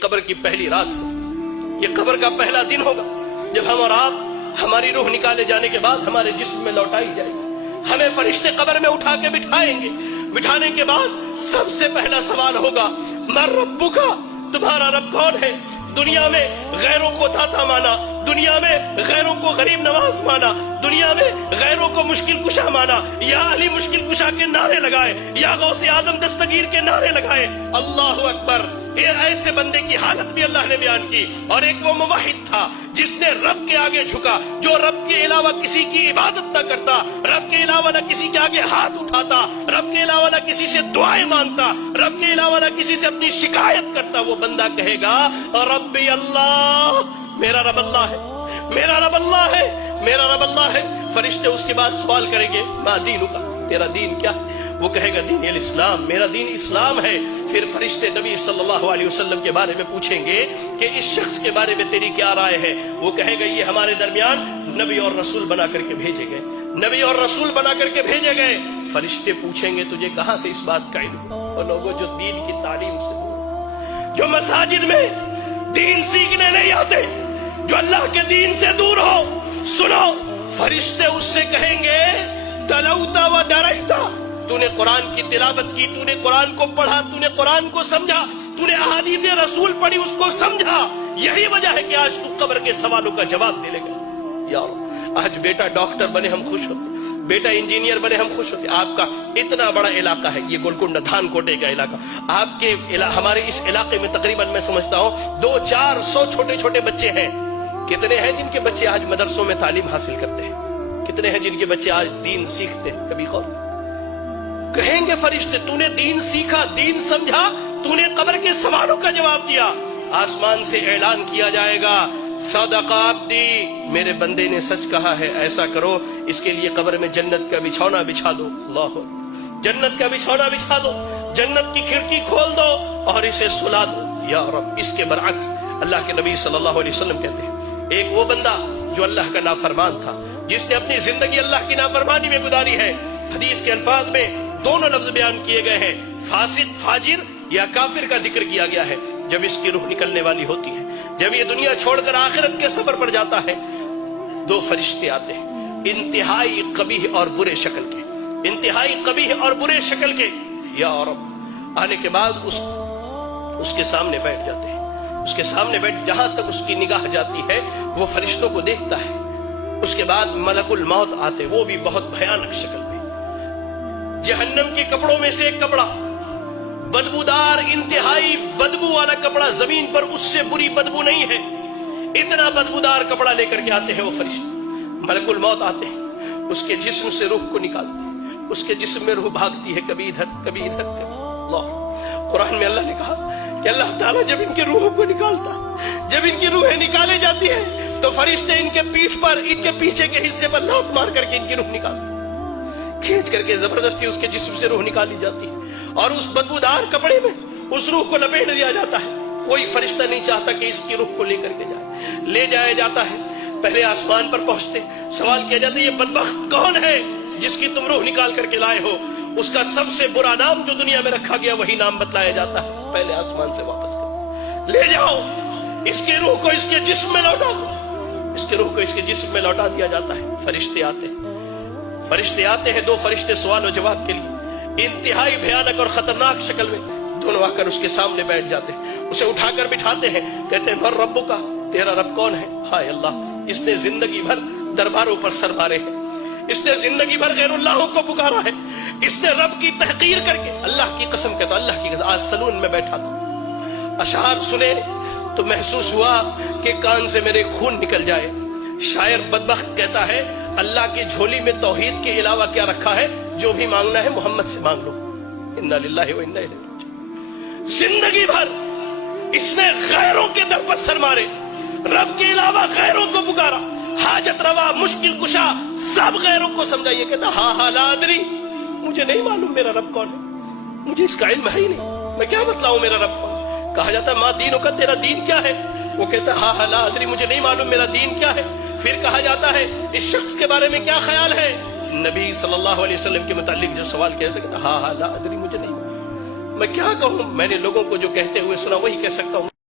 कब्र की पहली रात हो, ये कब्र का पहला दिन होगा जब हम और आप हमारी रूह निकाले जाने के बाद हमारे जिस्म में लौटाई जाएगी। हमें फरिश्ते कब्र में उठा के बिठाएंगे। बिठाने के बाद सबसे पहला सवाल होगा, मर रब्बुका, तुम्हारा रब कौन है? दुनिया में गैरों को दाता माना, दुनिया में गैरों को गरीब नवाज माना, दुनिया में गैरों को मुश्किल कुशा माना, या अली मुश्किल कुशा के नारे लगाए, या गौसे आदम दस्तगीर के नारे लगाए। अल्लाह अकबर। ये ऐसे बंदे की हालत भी अल्लाह ने बयान की। और एक वो मुवाहिद था जिसने रब के आगे झुका, जो रब के अलावा किसी की इबादत न करता, रब के अलावा न किसी के आगे हाथ उठाता, रब के अलावा न किसी से दुआएं मांगता, रब के अलावा न किसी से अपनी शिकायत करता। वो बंदा कहेगा, रब्बी अल्लाह, मेरा रब अल्लाह है, मेरा रब अल्लाह है, मेरा रब अल्लाह है। फरिश्ते उसके बाद सवाल करेंगे, मा दीनुका, तेरा दीन क्या है? वो कहेगा, दीन इस्लाम, मेरा दीन इस्लाम है। फिर फरिश्ते नबी सल्लल्लाहु अलैहि वसल्लम के बारे में पूछेंगे कि इस शख्स के बारे में तेरी क्या राय है? वो कहेगा, ये हमारे दरमियान नबी और रसूल बना करके भेजे गए, नबी और रसूल बना करके भेजे गए। फरिश्ते पूछेंगे, तुझे कहां से इस बात का इल्म? वो लोगों जो दीन की तालीम से दूर, जो मसाजिद में दीन सीखने नहीं आते, जो अल्लाह के दीन से दूर हो, सुनो, फरिश्ते उससे कहेंगे, तलौता व डरैता, तूने कुरान की तिलावत की, तूने कुरान को पढ़ा, तूने कुरान को समझा, तूने अहादीस रसूल पढ़ी, उसको समझा। यही वजह है कि आज तू कब्र के सवालों का जवाब दे लेगा। यार, आज बेटा डॉक्टर बने हम खुश होते, बेटा इंजीनियर बने हम खुश होते। आपका इतना बड़ा इलाका है, ये गोलकुंडा धानकोटे का इलाका, आपके हमारे इस इलाके में तकरीबन मैं समझता हूँ 200-400 छोटे छोटे बच्चे हैं। कितने हैं जिनके बच्चे आज मदरसों में तालीम हासिल करते हैं? कितने हैं जिनके बच्चे आज दीन सीखते हैं? कभी गौर कहेंगे फरिश्ते, तूने दीन सीखा, दीन समझा, तूने कब्र के सवालों का जवाब दिया। आसमान से ऐलान किया जाएगा, सदका अब्दी, मेरे बंदे ने सच कहा है, ऐसा करो, इसके लिए कब्र में जन्नत का बिछौना बिछा दो। अल्लाह, जन्नत का बिछौना बिछा दो, जन्नत की खिड़की खोल दो और इसे सुला दो। या रब, इसके बरअक्स अल्लाह के नबी सल्लल्लाहु अलैहि वसल्लम कहते हैं, एक वो बंदा जो अल्लाह का नाफरमान था, जिसने अपनी जिंदगी अल्लाह की नाफरमानी में गुजारी है। हदीस के अल्फाज में दोनों लफ्ज बयान किए गए हैं, फासिक, फाजिर या काफिर का जिक्र किया गया है। जब इसकी रूह निकलने वाली होती है, जब ये दुनिया छोड़कर आखिरत के सफर पर जाता है, दो फरिश्ते आते हैं, इंतहाई कबीह और बुरे शक्ल के, इंतहाई कबीह और बुरे शक्ल के। या रब, आने के बाद उसके सामने बैठ जाते हैं, उसके सामने बैठ, जहां तक उसकी निगाह जाती है वो फरिश्तों को देखता है। उसके बाद मलकुल मौत आते, वो भी बहुत भयानक शक्ल में, जहन्नम के कपड़ों में से एक कपड़ा, बदबूदार, इंतहाई बदबू वाला कपड़ा, जमीन पर उससे बुरी बदबू नहीं है, इतना बदबूदार कपड़ा लेकर के आते हैं वो फरिश्ते। मलकुल मौत आते हैं, उसके जिस्म से रूह को निकालते हैं, उसके जिस्म में रूह भागती है, कभी इधर कभी इधर कभी। अल्लाह, कुरान में अल्लाह ने कहा कि अल्लाह ताला जब इनकी रूह को निकालता, जब इनकी रूहें निकाली जाती है, तो फरिश्ते इनके पीठ पर, इनके पीछे के हिस्से पर लात मार करके इनकी रूह निकालते, खींच करके जबरदस्ती उसके जिस्म से रूह निकाली जाती है और उस बदबूदार कपड़े में उस रूह को लपेट दिया जाता है। कोई फरिश्ता नहीं चाहता कि इसकी रूह को लेकर के जाए, ले जाया जाता है। पहले आसमान पर पहुंचते सवाल किया जाता है, ये बदबख्त कौन है जिसकी तुम रूह निकाल करके लाए हो? उसका सबसे बुरा नाम जो दुनिया में रखा गया वही नाम बतलाया जाता है। पहले आसमान से वापस करो, ले जाओ इसके रूह को, इसके जिस्म में लौटा दो, इसके रूह को इसके जिस्म में लौटा दिया जाता है। फरिश्ते आते हैं, फरिश्ते आते हैं, दो फरिश्ते सवाल और जवाब के लिए, इंतहाई भयानक और खतरनाक शक्ल में दोनों आकर उसके सामने बैठ जाते हैं, उसे उठाकर बिठाते हैं, कहते हैं, मर रब्बुका, तेरा रब कौन है? हाय अल्लाह, इसने जिंदगी भर दरबारों पर सर मारे हैं, इसने जिंदगी भर गैरुल्लाहों को पुकारा है, इसने रब की तहकीर करके, अल्लाह की कसम कहता, अल्लाह की कसम, आज सलून में बैठा था, अशआर सुने तो महसूस हुआ कि कान से मेरे खून निकल जाए। शायर बदबख्त कहता है, अल्लाह की झोली में तौहीद के अलावा क्या रखा है? जो भी मांगना है मोहम्मद से मांग लो। इन्ना लिल्लाहि व इन्ना इलैहि राजिऊन। जिंदगी भर इसने गैरों के दर पर सर मारे, रब के अलावा गैरों को पुकारा, हाजत रवा, मुश्किल कुशा, सब गैरों को समझा। ये कहता, हा हा ला अदरी, मुझे नहीं मालूम मेरा रब कौन है, मुझे इसका इल्म है ही नहीं, मैं क्या बतलाऊं मेरा रब कौन। कहा जाता, माँ दीनों का, तेरा दीन क्या है? वो कहता, हा हा ला अदरी, मुझे नहीं मालूम मेरा दीन क्या है। फिर कहा जाता है, इस शख्स के बारे में क्या ख्याल है? नबी सल्लल्लाहु अलैहि वसल्लम के मुतालिक जो सवाल किया था, हा हा ला अदरी, मुझे नहीं, मैं क्या कहूं, मैंने लोगों को जो कहते हुए सुना वही कह सकता हूं।